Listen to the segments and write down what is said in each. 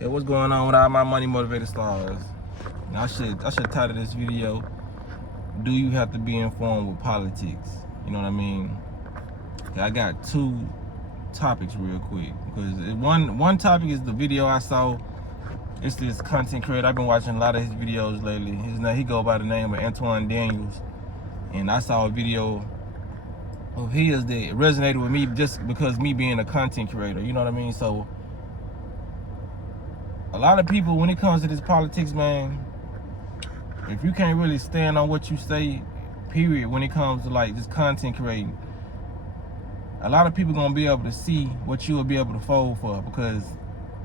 Hey, what's going on with all my money motivated stars? Now, I should title this video, "Do you have to be informed with politics?" You know what I mean? Okay, I got two topics real quick because one topic is the video I saw. It's this content creator. I've been watching a lot of his videos lately. He go by the name of Antoine Daniels, and I saw a video of his that resonated with me just because me being a content creator. You know what I mean? So a lot of people, when it comes to this politics, man, if you can't really stand on what you say, period, when it comes to like just content creating, a lot of people gonna be able to see what you will be able to fold for. Because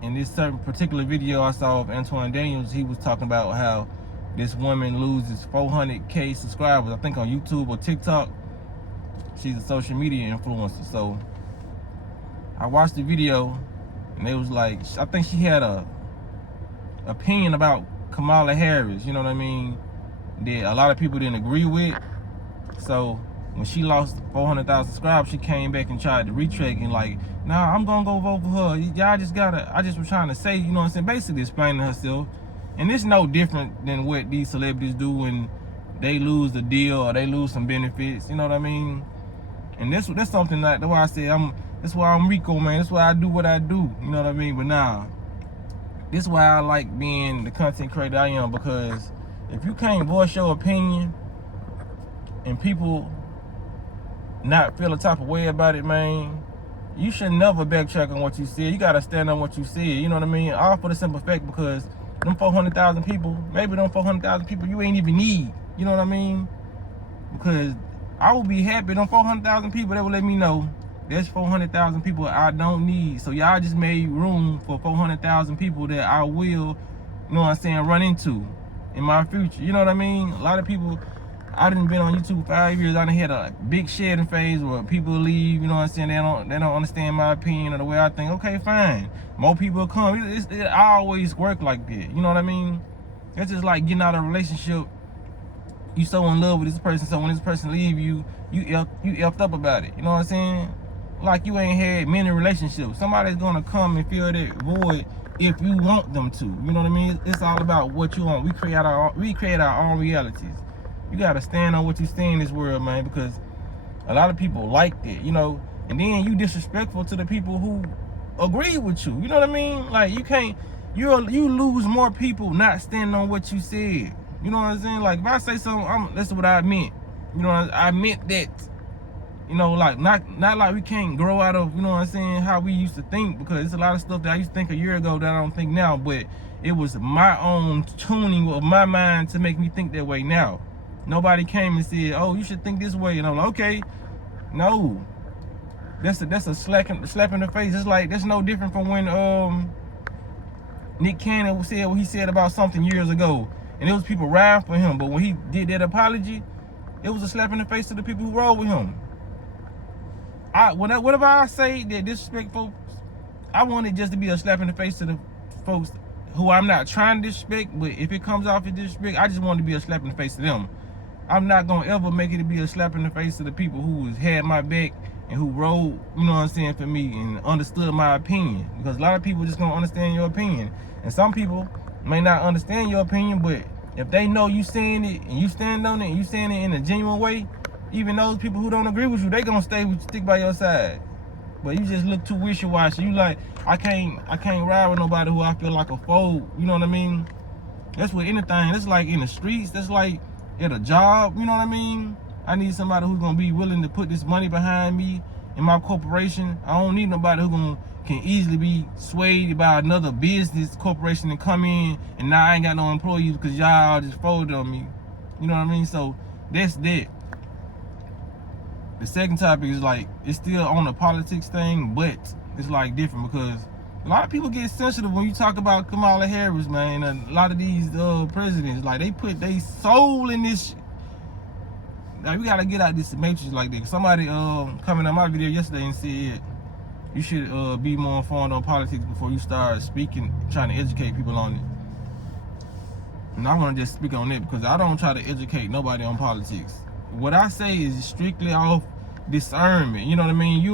in this certain particular video I saw of Antoine Daniels, he was talking about how this woman loses 400K subscribers, I think on YouTube or TikTok. She's a social media influencer. So I watched the video and it was like, I think she had a opinion about Kamala Harris, you know what I mean, that a lot of people didn't agree with. So when she lost 400,000 subscribers, she came back and tried to retract and like, nah, I'm gonna go vote for her. Y'all just gotta, I just was trying to say, you know what I'm saying, basically explaining herself. And it's no different than what these celebrities do when they lose the deal or they lose some benefits, you know what I mean? And that's something like, that's why I say that's why I'm Rico, man. That's why I do what I do, you know what I mean? But nah, this is why I like being the content creator I am, because if you can't voice your opinion and people not feel a type of way about it, man, you should never backtrack on what you said. You gotta stand on what you said, you know what I mean? All for the simple fact, because them 400,000 people, maybe them 400,000 people you ain't even need, you know what I mean? Because I would be happy, them 400,000 people, that would let me know there's 400,000 people I don't need. So y'all just made room for 400,000 people that I will, you know what I'm saying, run into in my future. You know what I mean? A lot of people, I done been on YouTube 5 years. I done had a big shedding phase where people leave, you know what I'm saying, they don't understand my opinion or the way I think. Okay, fine. More people will come. It always work like that. You know what I mean? It's just like getting out of a relationship. You so in love with this person, so when this person leave you, you effed up about it. You know what I'm saying? Like you ain't had many relationships. Somebody's gonna come and fill that void if you want them to. You know what I mean? It's all about what you want. We create our own realities. You gotta stand on what you say in this world, man, because a lot of people like that, you know. And then you disrespectful to the people who agree with you. You know what I mean? Like you lose more people not standing on what you said. You know what I'm saying? Like if I say something, that's what I meant. You know, I meant that. You know, like not like we can't grow out of, you know what I'm saying, how we used to think, because it's a lot of stuff that I used to think a year ago that I don't think now, but it was my own tuning of my mind to make me think that way now. Nobody came and said, oh, you should think this way, and I'm like, okay, no. That's a slap in the face. It's like, that's no different from when Nick Cannon said what he said about something years ago, and it was people riding for him, but when he did that apology, it was a slap in the face to the people who rode with him. Whatever I say that disrespectful, I want it just to be a slap in the face to the folks who I'm not trying to disrespect, but if it comes off as disrespect, I just want it to be a slap in the face to them. I'm not gonna ever make it to be a slap in the face to the people who has had my back and who rode, you know what I'm saying, for me and understood my opinion. Because a lot of people just gonna understand your opinion. And some people may not understand your opinion, but if they know you saying it and you stand on it and you saying it in a genuine way, even those people who don't agree with you, they gonna stick by your side. But you just look too wishy-washy. You like, I can't ride with nobody who I feel like a foe. You know what I mean? That's with anything. That's like in the streets. That's like at a job. You know what I mean? I need somebody who's gonna be willing to put this money behind me in my corporation. I don't need nobody who can easily be swayed by another business corporation and come in and now I ain't got no employees because y'all just folded on me. You know what I mean? So that's that. The second topic is like, it's still on the politics thing, but it's like different because a lot of people get sensitive when you talk about Kamala Harris, man, and a lot of these presidents, like they put their soul in this. Now we gotta get out this matrix like that. Somebody coming on my video yesterday and said you should be more informed on politics before you start speaking, trying to educate people on it. And I want to just speak on it because I don't try to educate nobody on politics. What I say is strictly off discernment. You know what I mean?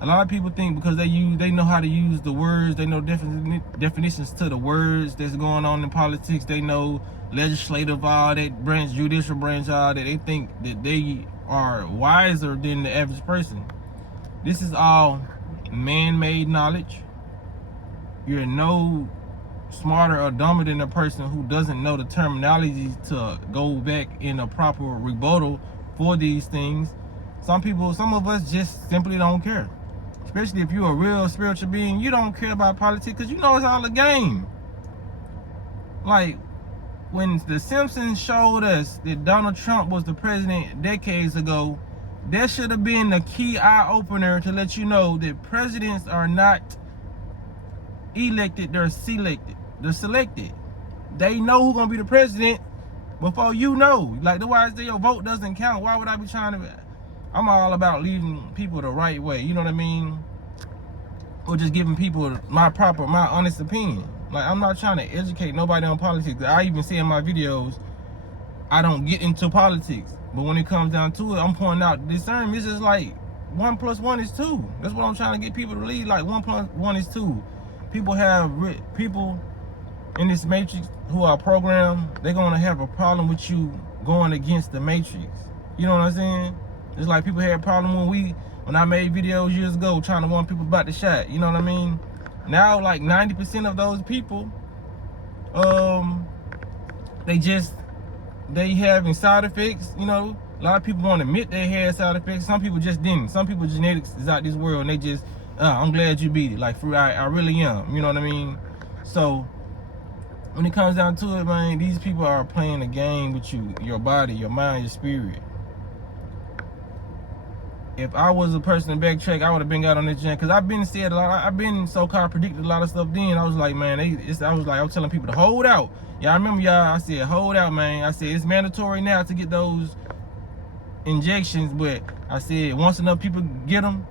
A A lot of people think because they know how to use the words, they know definitions to the words that's going on in politics. They know legislative, all that branch, judicial branch, all that. They think that they are wiser than the average person. This is all man-made knowledge. You're no smarter or dumber than a person who doesn't know the terminology to go back in a proper rebuttal for these things. Some of us just simply don't care. Especially if you're a real spiritual being, you don't care about politics because you know it's all a game. Like, when The Simpsons showed us that Donald Trump was the president decades ago, that should have been the key eye-opener to let you know that presidents are not elected, they're selected. They're selected. They know who's going to be the president before you know. Like, otherwise your vote doesn't count. Why would I be trying to... I'm all about leading people the right way, you know what I mean? Or just giving people my honest opinion. Like, I'm not trying to educate nobody on politics. I even say in my videos, I don't get into politics. But when it comes down to it, I'm pointing out discernment. It's just like 1 + 1 is 2. That's what I'm trying to get people to lead. Like 1 + 1 is 2. People in this matrix who are programmed, they're gonna have a problem with you going against the matrix. You know what I'm saying? It's like people had a problem when I made videos years ago trying to warn people about the shot. You know what I mean? Now, like 90% of those people, they having side effects. You know, a lot of people won't admit they had side effects. Some people just didn't. Some people genetics is out this world and they just, I'm glad you beat it. Like, I really am. You know what I mean? So when it comes down to it, man, these people are playing a game with you, your body, your mind, your spirit. If I was a person to backtrack, I would have been got on this jam because I've been said a lot. I've been so-called predicted a lot of stuff. Then I was like, man, I was telling people to hold out. Yeah, I remember y'all. I said, hold out, man. I said it's mandatory now to get those injections, but I said once enough people get them,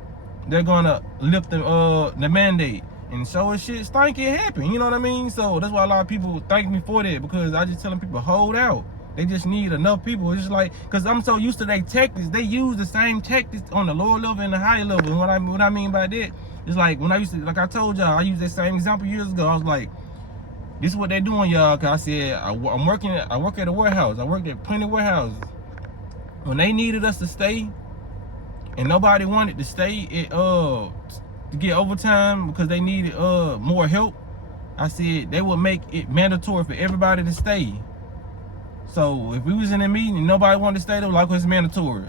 they're gonna lift the mandate. And so it shit stank it happen. You know what I mean? So that's why a lot of people thank me for that because I just telling people hold out. They just need enough people. It's just like, because I'm so used to their tactics. They use the same tactics on the lower level and the higher level. And what I mean by that is like when I used to, like I told y'all, I used that same example years ago. I was like, this is what they doing, y'all. Cause I said, I work at a warehouse. I worked at plenty of warehouses. When they needed us to stay and nobody wanted to stay to get overtime because they needed more help, I said they would make it mandatory for everybody to stay. So if we was in a meeting and nobody wanted to stay, they were like, it's mandatory.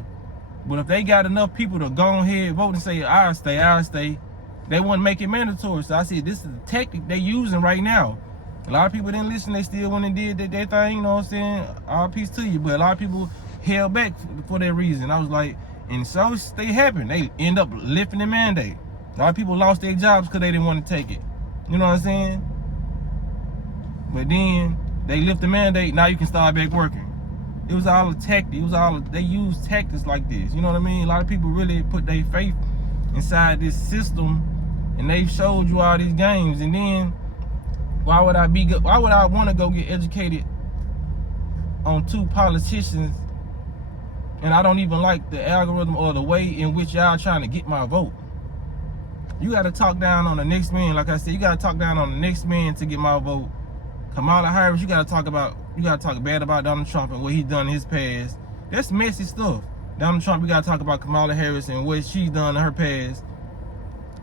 But if they got enough people to go ahead, vote and say, I'll stay, they wouldn't make it mandatory. So I said, this is the tactic they using right now. A lot of people didn't listen. They still went and did their thing, you know what I'm saying? All peace to you. But a lot of people held back for that reason. I was like, and so they happened. They end up lifting the mandate. A lot of people lost their jobs because they didn't want to take it. You know what I'm saying? But then they lift the mandate, now you can start back working. It was all a tactic. They used tactics like this. You know what I mean? A lot of people really put their faith inside this system and they showed you all these games. And then why would I want to go get educated on 2 politicians and I don't even like the algorithm or the way in which y'all trying to get my vote? You got to talk down on the next man. Like I said, you got to talk down on the next man to get my vote. Kamala Harris, you gotta talk bad about Donald Trump and what he's done in his past. That's messy stuff. Donald Trump, we gotta talk about Kamala Harris and what she's done in her past.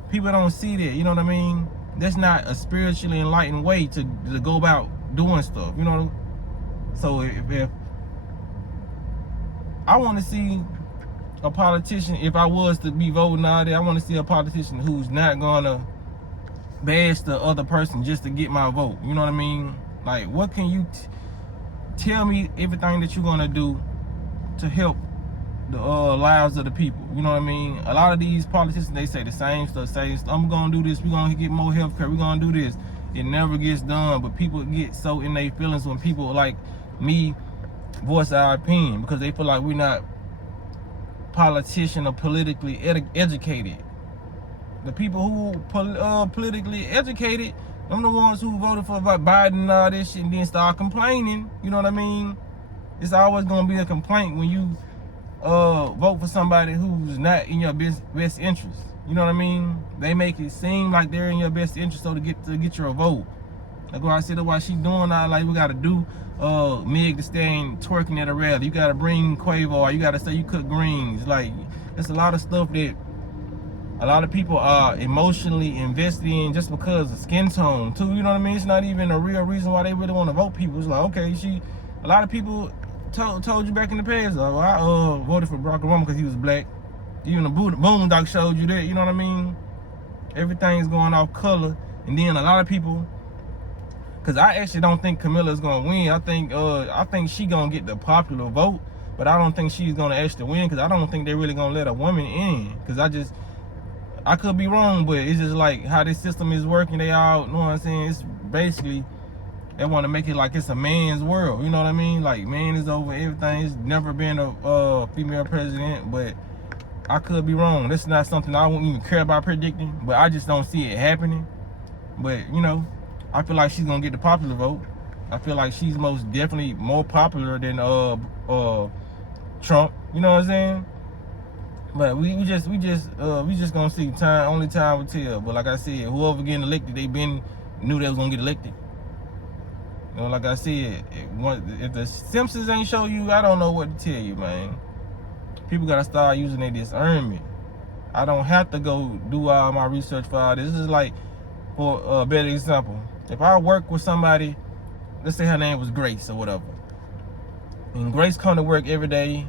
People don't see that, you know what I mean? That's not a spiritually enlightened way to go about doing stuff, you know? So if I want to see a politician, if I was to be voting out there, I want to see a politician who's not gonna bash the other person just to get my vote. You know what I mean? Like, what can you tell me everything that you're gonna do to help the lives of the people? You know what I mean? A lot of these politicians, they say the same stuff. I'm gonna do this, we're gonna get more health care, we're gonna do this. It never gets done, but people get so in their feelings when people like me voice our opinion because they feel like we're not politician or politically educated. The people who politically educated, them the ones who voted for Biden and all this shit and then start complaining. You know what I mean? It's always gonna be a complaint when you vote for somebody who's not in your best interest. You know what I mean? They make it seem like they're in your best interest so to get your vote. Like what I said, why she doing all like we gotta do Meg Thee Stallion twerking at a rally. You gotta bring Quavo, or you gotta say you cook greens. Like there's a lot of stuff that a lot of people are emotionally invested in just because of skin tone too. You know what I mean? It's not even a real reason why they really want to vote people. It's like, okay, a lot of people told you back in the past, oh, I voted for Barack Obama because he was black. Even the Boondock showed you that. You know what I mean? Everything's going off color, and then a lot of people. Cause I actually don't think Camilla's gonna win. I think she gonna get the popular vote, but I don't think she's gonna actually win. Cause I don't think they're really gonna let a woman in. Cause I could be wrong, but it's just like how this system is working. They all, you know what I'm saying? It's basically they want to make it like it's a man's world. You know what I mean? Like man is over everything. It's never been a female president, but I could be wrong. That's not something I wouldn't even care about predicting. But I just don't see it happening. But you know. I feel like she's gonna get the popular vote. I feel like she's most definitely more popular than Trump. You know what I'm saying? But we just gonna see. Only time will tell. But like I said, whoever getting elected, they knew they was gonna get elected. You know, like I said, if the Simpsons ain't show you, I don't know what to tell you, man. People gotta start using their discernment. I don't have to go do all my research for all this. This is like, for a better example. If I work with somebody, let's say her name was Grace or whatever, and Grace come to work every day,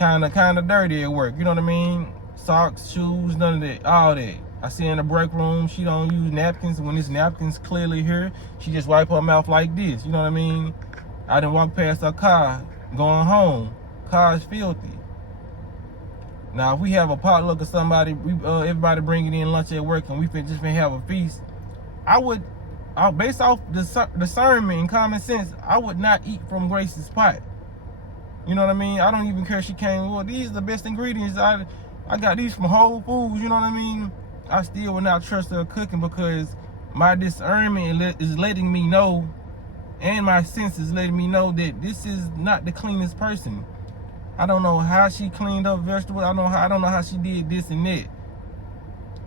kind of dirty at work, you know what I mean? Socks, shoes, none of that, all that. I see her in the break room, she don't use napkins. When this napkin's clearly here, she just wipe her mouth like this, you know what I mean? I done walk past her car, going home, car's filthy. Now, if we have a potluck or somebody, everybody bringing in lunch at work and we just finna have a feast, based off discernment and common sense, I would not eat from Grace's pot. You know what I mean? I don't even care if she came, well, these are the best ingredients. I got these from Whole Foods, you know what I mean? I still would not trust her cooking because my discernment is letting me know, and my sense is letting me know that this is not the cleanest person. I don't know how she cleaned up vegetables. I don't know how she did this and that.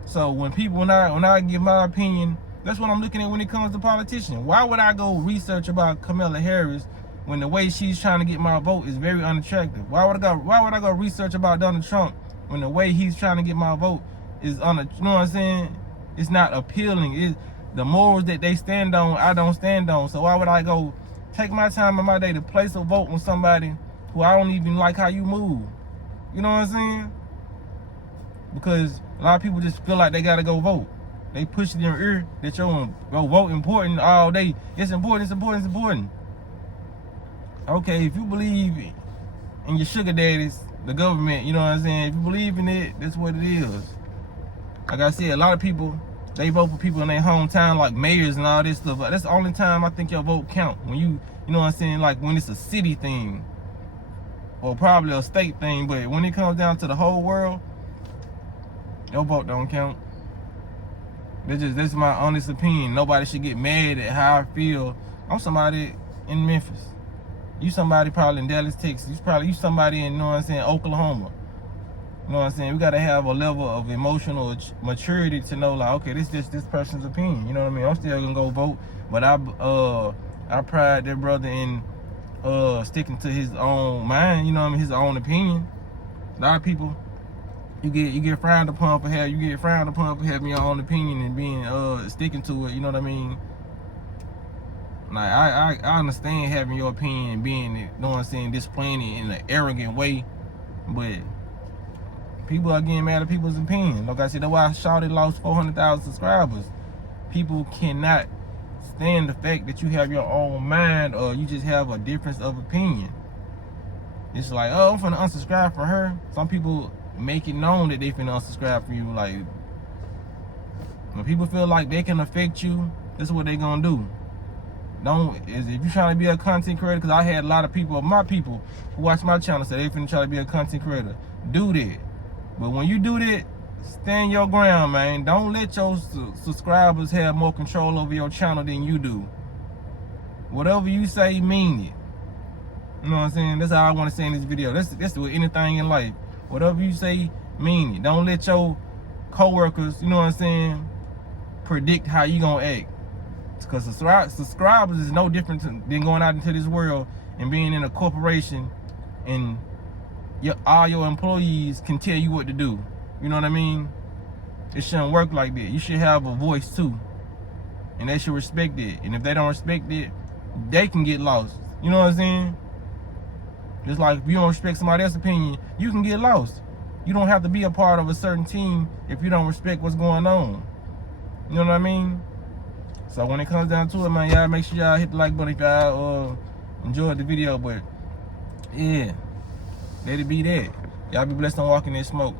So when I give my opinion, that's what I'm looking at when it comes to politicians. Why would I go research about Kamala Harris when the way she's trying to get my vote is very unattractive? Why would I go research about Donald Trump when the way he's trying to get my vote is you know what I'm saying? It's not appealing. The morals that they stand on, I don't stand on. So why would I go take my time in my day to place a vote on somebody who I don't even like how you move? You know what I'm saying? Because a lot of people just feel like they gotta go vote. They push in their ear that you're gonna go vote important all day. It's important, it's important, it's important. Okay, if you believe in your sugar daddies, the government, you know what I'm saying? If you believe in it, that's what it is. Like I said, a lot of people, they vote for people in their hometown, like mayors and all this stuff. That's the only time I think your vote count. When you know what I'm saying? Like when it's a city thing, or probably a state thing. But when it comes down to the whole world, your vote don't count. That's my honest opinion. Nobody should get mad at how I feel. I'm somebody in Memphis. You somebody probably in Dallas, Texas. You somebody in, you know what I'm saying, Oklahoma. You know what I'm saying? We gotta have a level of emotional maturity to know, like, okay, this just this person's opinion. You know what I mean? I'm still gonna go vote, but I pride that brother in sticking to his own mind. You know what I mean? His own opinion. A lot of people, you get frowned upon for having your own opinion and being sticking to it. You know what I mean? Like I understand having your opinion and being, you know what I'm saying, displaying it in an arrogant way, but people are getting mad at people's opinions. Like I said, that's why Shawty lost 400,000 subscribers. People cannot stand the fact that you have your own mind or you just have a difference of opinion. It's like, oh, I'm finna unsubscribe from her. Some people make it known that they finna unsubscribe from you. Like, when people feel like they can affect you, this is what they gonna do. If you're trying to be a content creator, because I had a lot of my people who watch my channel say they finna try to be a content creator. Do that. But when you do that, stand your ground, man. Don't let your subscribers have more control over your channel than you do. Whatever you say, mean it. You know what I'm saying? That's how I want to say in this video. That's with anything in life. Whatever you say, mean it. Don't let your co-workers, you know what I'm saying, predict how you gonna act. Because subscribers is no different than going out into this world and being in a corporation and all your employees can tell you what to do. You know what I mean? It shouldn't work like that. You should have a voice too. And they should respect it. And if they don't respect it, they can get lost. You know what I'm saying? Just like if you don't respect somebody else's opinion, you can get lost. You don't have to be a part of a certain team if you don't respect what's going on. You know what I mean? So when it comes down to it, man, y'all make sure y'all hit the like button if y'all enjoyed the video. But yeah, let it be that. Y'all be blessed on walking in smoke.